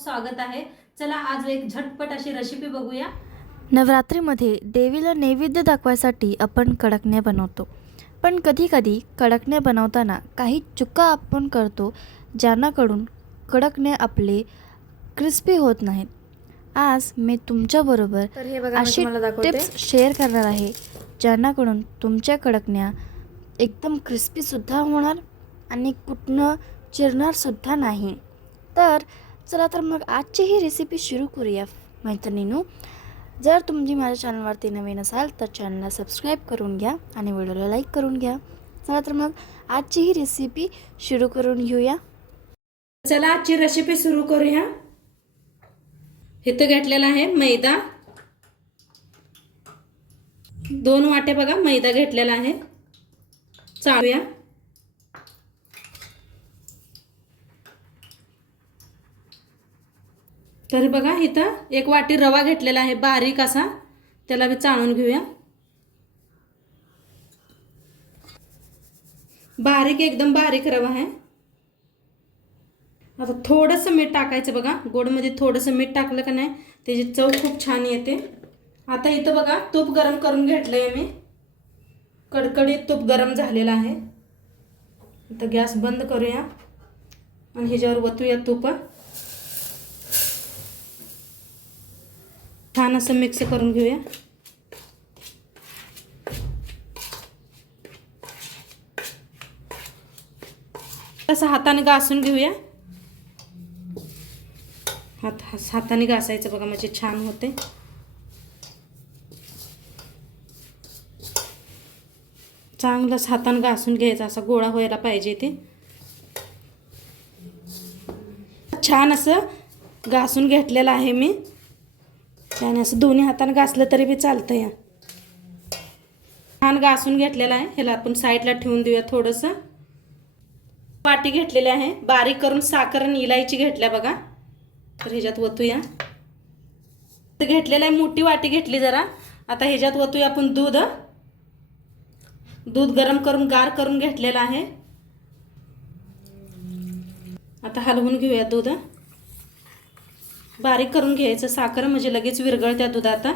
स्वागत आहे. चला आज एक झटपट अशी रेसिपी बघूया. नवरात्रीमध्ये देवीला नैवेद्य दाखवायसाठी आपण कडकण्या बनवतो. पण कधीकधी कडकण्या बनवताना काही चुका आपण करतो ज्यांनाकडून कडकण्या आपले क्रिस्पी होत नाहीत. आज मी तुमच्याबरोबर हे अशी टिप्स शेअर करणार आहे ज्यांनाकडून तुमच्या कडकण्या एकदम क्रिस्पीसुद्धा होणार आणि कुठनं चिरणारसुद्धा नाही. तर चला तर मग आजची ही रेसिपी सुरू करूया. मैत्रिणीनो जर तुम्ही माझ्या चॅनलवरती नवीन असाल तर चॅनलला सबस्क्राईब करून घ्या आणि व्हिडिओला लाईक करून घ्या. चला तर मग आजची ही रेसिपी सुरू करून घेऊया. चला आजची रेसिपी सुरू करूया. इथं घेतलेला आहे मैदा. दोन वाटे बघा मैदा घेतलेला आहे. चालूया तर बघा इथं एक वाटी रवा घेतलेला आहे बारीक असा. त्याला मी चाळून घेऊया. बारीक एकदम बारीक रवा आहे. आता थोडंसं मीठ टाकायचं बघा. गोडमध्ये थोडंसं मीठ टाकलं का नाही त्याची चव खूप छान येते. आता इथं बघा तूप गरम करून घेतलं आहे मी. कडकडीत तूप गरम झालेलं आहे. आता गॅस बंद करूया. आणि ह्याच्यावर वतूया तूप. छान असं मिक्स करून घेऊया. तसं हाताने घासून घेऊया. हात हाताने घासायचं बघा म्हणजे छान होते. चांगलंच हाताने घासून घ्यायचं असा गोळा व्हायला पाहिजे ते. छान असं घासून घेतलेलं आहे मी. त्याने असं दोन्ही हाताने घासलं तरी बी चालतं या. छान घासून घेतलेलं आहे. ह्याला आपण साईडला ठेवून देऊया थोडंसं. वाटी घेतलेली आहे. बारीक करून साखर आणि इलायची घेतल्या बघा. तर ह्याच्यात ओतूया तर घेतलेलं आहे मोठी वाटी घेतली जरा. आता ह्याच्यात ओतूया आपण दूध. दूध गरम करून गार करून घेतलेलं आहे. आता हलवून घेऊया दूध. बारीक करून घ्यायचं. साखर म्हणजे लगेच विरगळत्या दुधात.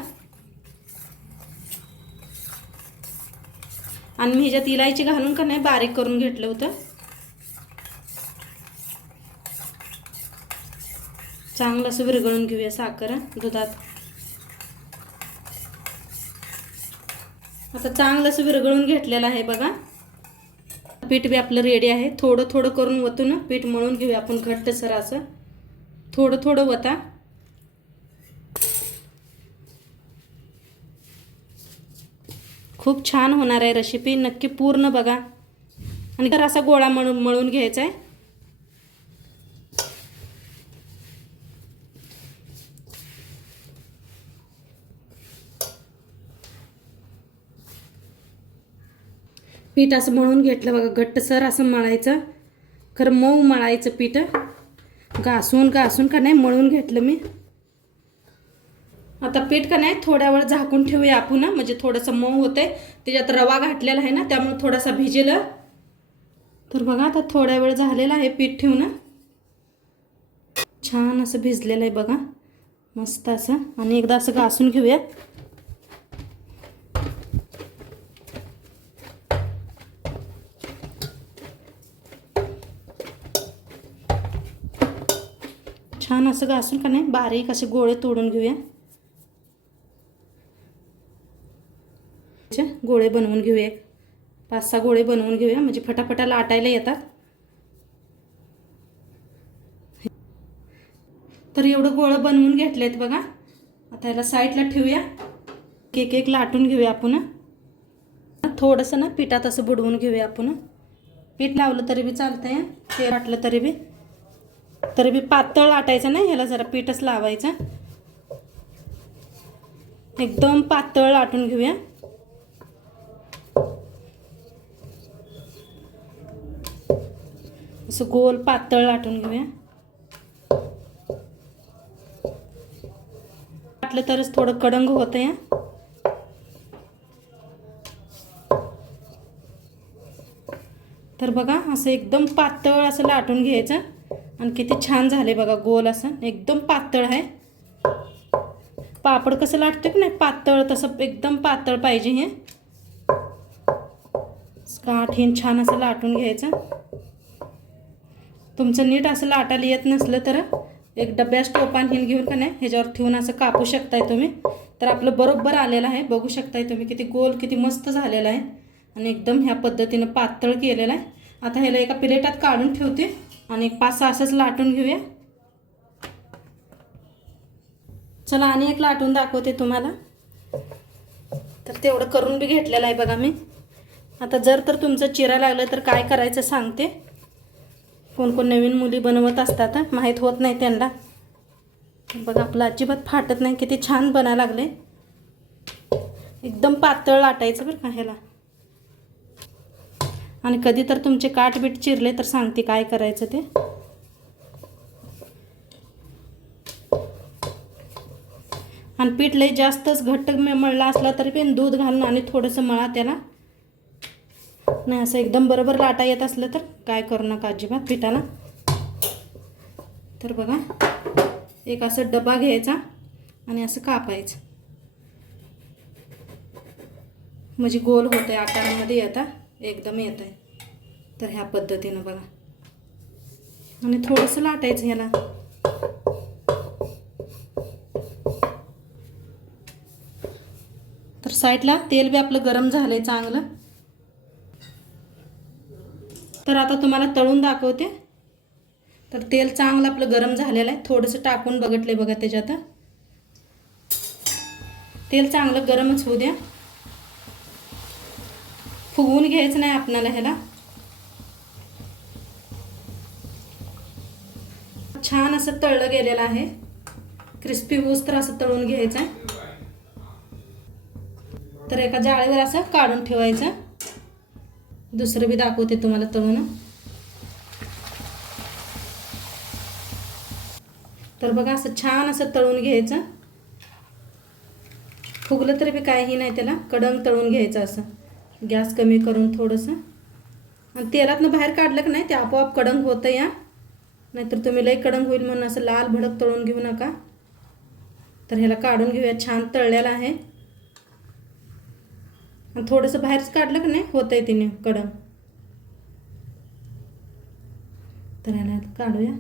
आणि मी ह्याच्यात इलायची घालून का नाही बारीक करून घेतलं होतं. चांगलं असं विरघळून घेऊया साखर दुधात. आता चांगलं असं विरघळून घेतलेलं आहे बघा. पीठ बी आपलं रेडी आहे. थोडं थोडं करून वतून पीठ मळून घेऊया आपण घट्ट सर असं. थोडं थोडं वता. खूप छान होणार आहे रेसिपी नक्की पूर्ण बघा. आणि तर असा गोळा मळून मळून घ्यायचा आहे पीठ असं मळून घेतलं बघा. घट्टसर असं मळायचं. खरं मऊ मळायचं पीठ. घासून घासून का नाही मळून घेतलं मी. आता पीठ का नाही थोड्या वेळ झाकून ठेवूया आपण म्हणजे थोडंसं मऊ होतंय. त्याच्यात रवा घातलेला आहे ना त्यामुळे थोडासा भिजेल. तर बघा आता थोड्या वेळ झालेला आहे पीठ ठेवून. छान असं भिजलेलं आहे बघा. मस्त असं. आणि एकदा असं घासून घेऊया. छान असं घासून का नाही बारीक असे गोळे तोडून घेऊया. चे गोळे बनवून घेऊया. पाच सहा गोळे बनवून घेऊया. म्हणजे फटाफटा लाटायला येतात. तर एवढं गोळं बनवून घेतले आहेत बघा. आता याला साईडला ठेवूया. एक एक लाटून घेऊया आपण. थोडंसं ना पिठात असं बुडवून घेऊया आपण. पीठ लावलं तरी बी चालतंय. ते वाटलं तरी बी. तरी बी पातळ लाटायचं ना ह्याला जरा पीठच लावायचं. एकदम पातळ लाटून घेऊया. असं गोल पातळ लाटून घेऊया. वाटलं तरच थोडं कडंग होतं या तर बघा असं एकदम पातळ असं लाटून घ्यायचं आणि किती छान झाले बघा गोल असं. एकदम पातळ आहे. पापड कसं लाटतं की नाही? पातळ तसं एकदम पातळ पाहिजे हे. काठीन छान असं लाटून घ्यायचं. तुमचं नीट असं लाटाला येत नसलं तर एक डब्यास टोपान हिन घेऊन का नाही ह्याच्यावर ठेवून असं कापू शकताय तुम्ही. तर आपलं बरोबर आलेलं आहे. बघू शकताय तुम्ही किती गोल किती मस्त झालेलं आहे. आणि एकदम ह्या पद्धतीनं पातळ केलेलं आहे. आता ह्याला एका प्लेटात काढून ठेवते आणि एक पाच सहा असंच लाटून घेऊया. चला आणि एक लाटून दाखवते तुम्हाला. तर तेवढं करून बी घेतलेलं आहे बघा मी. आता जर तर तुमचं चिरा लागलं तर काय करायचं सांगते. कोण कोण नवीन मुली बनवत असतात माहीत होत नाही त्यांना. बघा आपलं अजिबात फाटत नाही. किती छान बनायला लागले. एकदम पातळ लाटायचं बरं का ह्याला. आणि कधी तर तुमचे काठबीट चिरले तर सांगते काय करायचं ते. आणि पीठ लई जास्तच घट्ट मळला असला तरी पण दूध घालून आणि थोडंसं मळा त्याला. नाही असं एकदम बरोबर लाटा येत असलं तर. काय करू नका अजिबात पिठाला तर बघा एक असं डबा घ्यायचा आणि असं कापायचं. म्हणजे गोल होत आहे आकारामध्ये येता एकदम येत आहे तर ह्या पद्धतीनं बघा. आणि थोडंसं लाटायचं ह्याला. तर साईडला तेल बी आपलं गरम झालं आहे चांगलं. तर आता तुम्हाला तळून दाखवते. तर तेल चांगलं आपलं गरम झालेलं आहे. थोडंसं टाकून बघितले बघा त्याच्यात. तेल चांगलं गरमच होऊ द्या. फुगवून घ्यायचं नाही आपणाला ह्याला. छान असं तळलं गेलेलं आहे. क्रिस्पी होऊस तर असं तळून घ्यायचं आहे. तर एका जाळीवर असं काढून ठेवायचं. दुसरं बी दाखवते तुम्हाला तळून. तर बघा असं छान असं तळून घ्यायचं. फुगलं तरी बी काहीही नाही त्याला कडंग तळून घ्यायचं असं. गॅस कमी करून थोडंसं. आणि तेलातनं बाहेर काढलं की नाही ते आपोआप कडंग होतं या नाहीतर तुम्ही लई कडंग होईल म्हणून असं लाल भडक तळून घेऊ नका. तर ह्याला काढून घेऊया छान तळलेलं आहे. आणि थोडंसं बाहेरच काढलं का नाही? होतंय तिने कडंग तर ह्याला काढूया.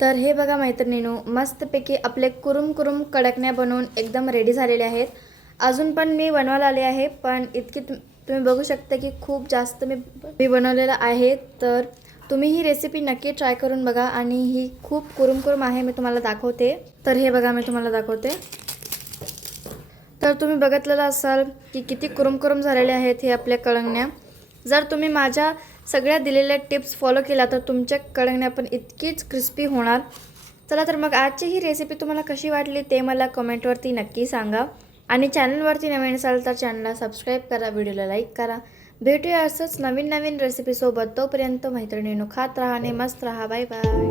तर हे बघा मैत्रिणीनो मस्तपैकी आपले कुरुम कुरुम कडकण्या बनवून एकदम रेडी झालेले आहेत. अजून पण मी बनवायला आले आहे पण इतकी तुम तुम्ही बघू शकता की खूप जास्त मी मी बनवलेलं आहे. तर तुम्ही ही रेसिपी नक्की ट्राय करून बघा आणि ही खूप कुरुम कुरुम आहे मी तुम्हाला दाखवते. तर हे बघा मी तुम्हाला दाखवते. तर तुम्ही बघितलेलं असाल की किती कुरुम कुरुम झालेले आहेत हे आपल्या कळंगण्या. जर तुम्ही माझ्या सगळ्या दिलेल्या टिप्स फॉलो केल्या तर तुमच्या कळंगण्या पण इतकीच क्रिस्पी होणार. चला तर मग आजची ही रेसिपी तुम्हाला कशी वाटली ते मला कमेंटवरती नक्की सांगा. आणि चॅनलवरती नवीन असाल तर चॅनलला सबस्क्राईब करा व्हिडिओला लाईक करा. भेटूया असंच नवीन नवीन रेसिपीसोबत तोपर्यंत मैत्रिणीनो खात राहा आणि मस्त राहा. Bye bye.